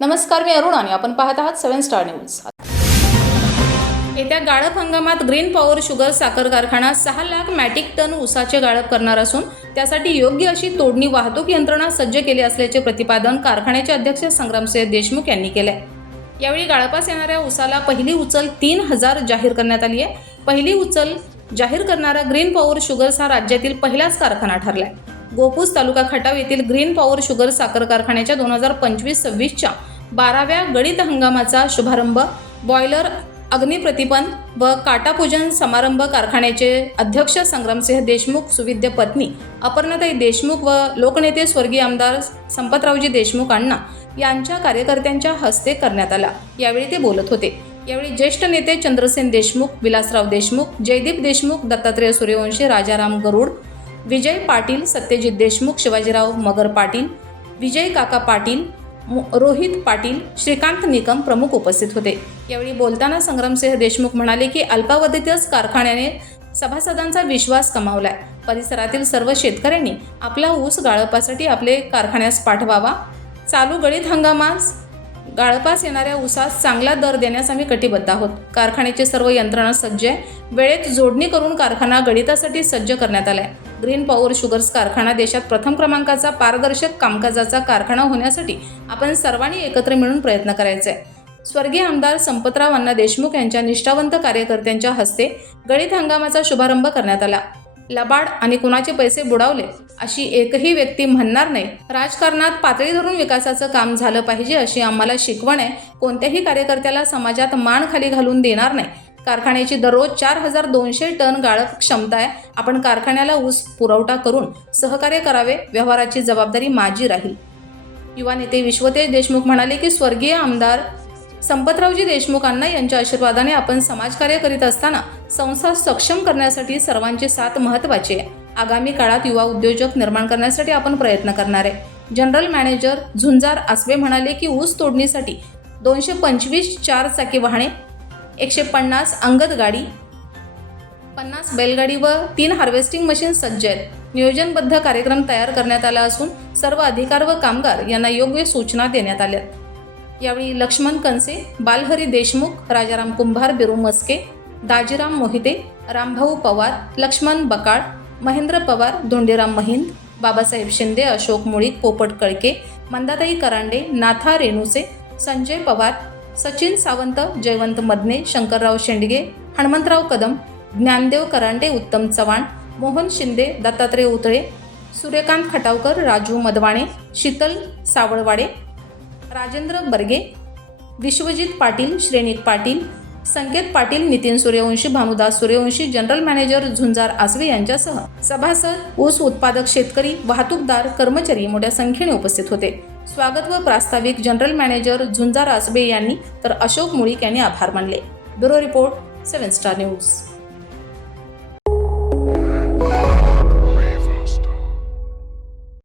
नमस्कार मी अरुण आणि आपण पाहत आहात सेव्हन स्टार न्यूज. येत्या गाळप हंगामात ग्रीन पॉवर शुगर साखर कारखाना सहा लाख मॅटिक टन ऊसाचे गाळप करणार असून त्यासाठी योग्य अशी तोडणी वाहतूक यंत्रणा सज्ज केली असल्याचे प्रतिपादन कारखान्याचे अध्यक्ष संग्रामसिंह देशमुख यांनी केले यावेळी गाळपास येणाऱ्या ऊसाला पहिली उचल तीन हजार जाहीर करण्यात आली आहे. पहिली उचल जाहीर करणारा ग्रीन पॉवर शुगर्स हा राज्यातील पहिलाच कारखाना ठरलाय. गोपूस तालुका खटाव येथील ग्रीन पॉवर शुगर साखर कारखान्याच्या दोन हजार पंचवीस सव्वीसच्या बाराव्या गणित हंगामाचा शुभारंभ बॉयलर अग्निप्रतिपन व काटापूजन समारंभ कारखान्याचे अध्यक्ष संग्रामसिंह देशमुख सुविद्य पत्नी अपर्णाताई देशमुख व लोकनेते स्वर्गीय आमदार संपतरावजी देशमुख अण्णा यांच्या कार्यकर्त्यांच्या हस्ते करण्यात आला. यावेळी ते बोलत होते. यावेळी ज्येष्ठ नेते चंद्रसेन देशमुख विलासराव देशमुख जयदीप देशमुख दत्तात्रय सूर्यवंशी राजाराम गरुड विजय पाटील सत्यजित देशमुख शिवाजीराव मगर पाटील विजय काका पाटील रोहित पाटील श्रीकांत निकम प्रमुख उपस्थित होते. यावेळी बोलताना संग्रामसिंह देशमुख म्हणाले की अल्पावधीतच कारखान्याने सभासदांचा विश्वास कमावलाय. परिसरातील सर्व शेतकऱ्यांनी आपला ऊस गाळपासाठी आपले कारखान्यास पाठवावा. चालू गळीत हंगामास गाळपास येणाऱ्या ऊसास चांगला दर देण्यास आम्ही कटिबद्ध आहोत. कारखान्याची सर्व यंत्रणा सज्ज आहे. वेळेत जोडणी करून कारखाना गणितासाठी सज्ज करण्यात आला आहे ग्रीन पॉवर शुगर्स कारखाना देशात प्रथम क्रमांकाचा पारदर्शक कामकाजाचा कारखाना होण्यासाठी आपण सर्वांनी एकत्र मिळून प्रयत्न करायचा. आहे स्वर्गीय आमदार संपतराव अण्णा देशमुख यांच्या निष्ठावंत कार्यकर्त्यांच्या हस्ते गळीत हंगामाचा शुभारंभ करण्यात आला. लबाड आणि कुणाचे पैसे बुडावले अशी एकही व्यक्ती म्हणणार नाही. राजकारणात पातळी धरून विकासाचं काम झालं पाहिजे अशी आम्हाला शिकवण आहे. कोणत्याही कार्यकर्त्याला समाजात मान खाली घालून देणार नाही. कारखान्याची दररोज चार हजार दोनशे टन गाळप क्षमता आहे. आपण कारखान्याला ऊस पुरवठा करून सहकार्य करावे व्यवहाराची जबाबदारी माझी राहील. युवा नेते विश्वतेज देशमुख म्हणाले की स्वर्गीय आमदार संपतरावजी देशमुखांना यांच्या आशीर्वादाने आपण समाजकार्य करीत असताना संस्था सक्षम करण्यासाठी सर्वांची साथ महत्त्वाची आहे. आगामी काळात युवा उद्योजक निर्माण करण्यासाठी आपण प्रयत्न करणार आहे. जनरल मॅनेजर झुंजार आसबे म्हणाले की ऊस तोडणीसाठी दोनशे पंचवीस चार चाकी वाहने एकशे पन्नास अंगद गाडी पन्नास बैलगाडी व तीन हार्वेस्टिंग मशीन सज्ज आहेत नियोजनबद्ध कार्यक्रम तयार करण्यात आला असून सर्व अधिकार व कामगार यांना योग्य सूचना देण्यात आल्या. यावेळी लक्ष्मण कनसे बालहरी देशमुख राजाराम कुंभार बिरू मस्के दाजीराम मोहिते रामभाऊ पवार लक्ष्मण बकाळ महेंद्र पवार धोंडीराम महिंद बाबासाहेब शिंदे अशोक मुळीक पोपट कळके मंदाताई करांडे नाथा रेणुसे संजय पवार सचिन सावंत जयवंत मदने शंकरराव शेंडगे हनुमंतराव कदम ज्ञानदेव करांडे उत्तम चव्हाण मोहन शिंदे दत्तात्रय उतळे सूर्यकांत खटावकर राजू मदवाणे शीतल सावळवाडे राजेंद्र बर्गे विश्वजित पाटील श्रेणिक पाटील संकेत पाटील नितीन सूर्यवंशी भानुदास सूर्यवंशी जनरल मॅनेजर झुंजार आसवे यांच्यासह सभासद ऊस उत्पादक शेतकरी वाहतूकदार कर्मचारी मोठ्या संख्येने उपस्थित होते. स्वागत व प्रास्ताविक जनरल मॅनेजर झुंजा राजबे यांनी तर अशोक मुळीक यांनी आभार मानले. Bureau report seven star news.